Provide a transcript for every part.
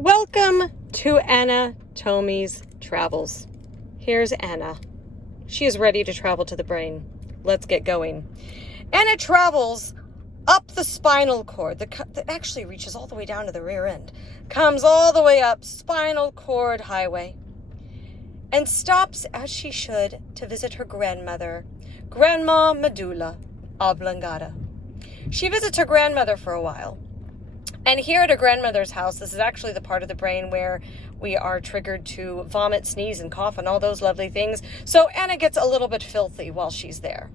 Welcome to Anna Tomy's Travels. Here's Anna. She is ready to travel to the brain. Let's get going. Anna travels up the spinal cord that actually reaches all the way down to the rear end, comes all the way up spinal cord highway, and stops, as she should, to visit her grandmother, Grandma Medulla Oblongata. She visits her grandmother for a while. And here at her grandmother's house, this is actually the part of the brain where we are triggered to vomit, sneeze, and cough and all those lovely things. So Anna gets a little bit filthy while she's there.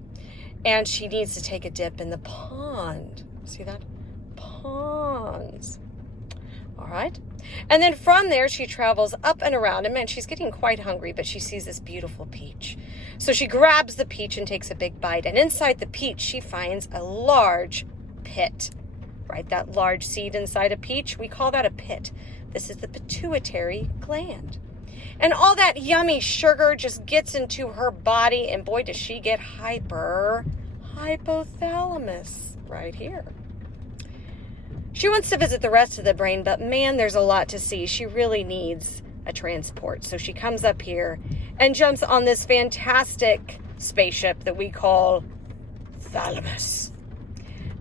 And she needs to take a dip in the pond. See that? Ponds. All right. And then from there, she travels up and around. And man, she's getting quite hungry, but she sees this beautiful peach. So she grabs the peach and takes a big bite. And inside the peach, she finds a large pit. Right, that large seed inside a peach, we call that a pit. This is the pituitary gland. And all that yummy sugar just gets into her body, and boy, does she get hypothalamus right here. She wants to visit the rest of the brain, but man, there's a lot to see. She really needs a transport. So she comes up here and jumps on this fantastic spaceship that we call Thalamus.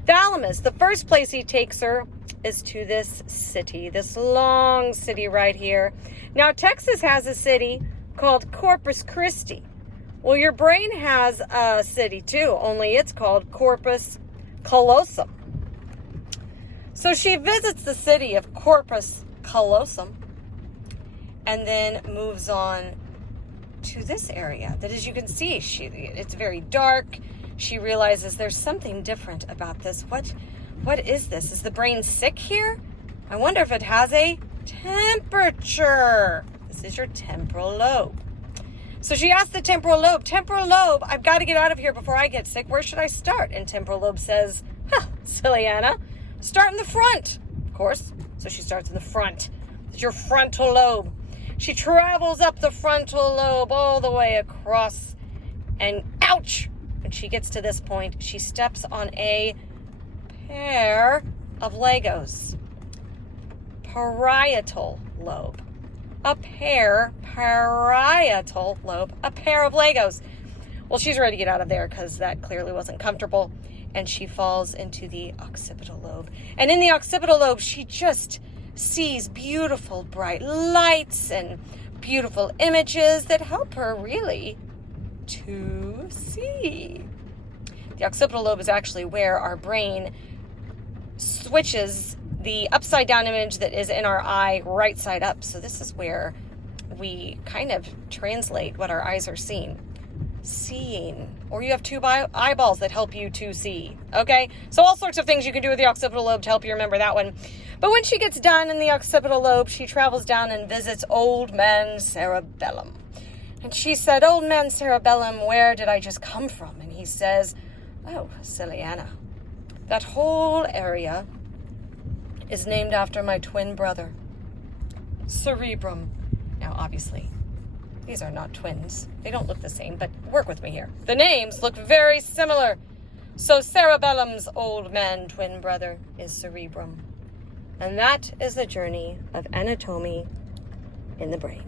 Thalamus, the first place he takes her is to this city, this long city right here. Now, Texas has a city called Corpus Christi. Well, your brain has a city too, only it's called Corpus Callosum. So she visits the city of Corpus Callosum and then moves on to this area that, as you can see, it's very dark. She realizes there's something different about this. What is this? Is the brain sick here? I wonder if it has a temperature. This is your temporal lobe. So she asks the temporal lobe, I've got to get out of here before I get sick. Where should I start? And temporal lobe says, silly Anna, start in the front. Of course. So she starts in the front. It's your frontal lobe. She travels up the frontal lobe all the way across, and ouch! When she gets to this point, she steps on a pair of Legos. Parietal lobe. Parietal lobe. A pair of Legos. Well, she's ready to get out of there because that clearly wasn't comfortable. And she falls into the occipital lobe. And in the occipital lobe, she just sees beautiful bright lights and beautiful images that help her really to see. The occipital lobe is actually where our brain switches the upside down image that is in our eye right side up. So this is where we kind of translate what our eyes are seeing. Or you have two eyeballs that help you to see. Okay? So all sorts of things you can do with the occipital lobe to help you remember that one. But when she gets done in the occipital lobe, she travels down and visits Old Man Cerebellum. And she said, Old Man Cerebellum, where did I just come from? And he says, oh, silly Anna, that whole area is named after my twin brother, Cerebrum. Now, obviously, these are not twins. They don't look the same, but work with me here. The names look very similar. So Cerebellum's old man twin brother is Cerebrum. And that is the journey of Anna Tomy in the brain.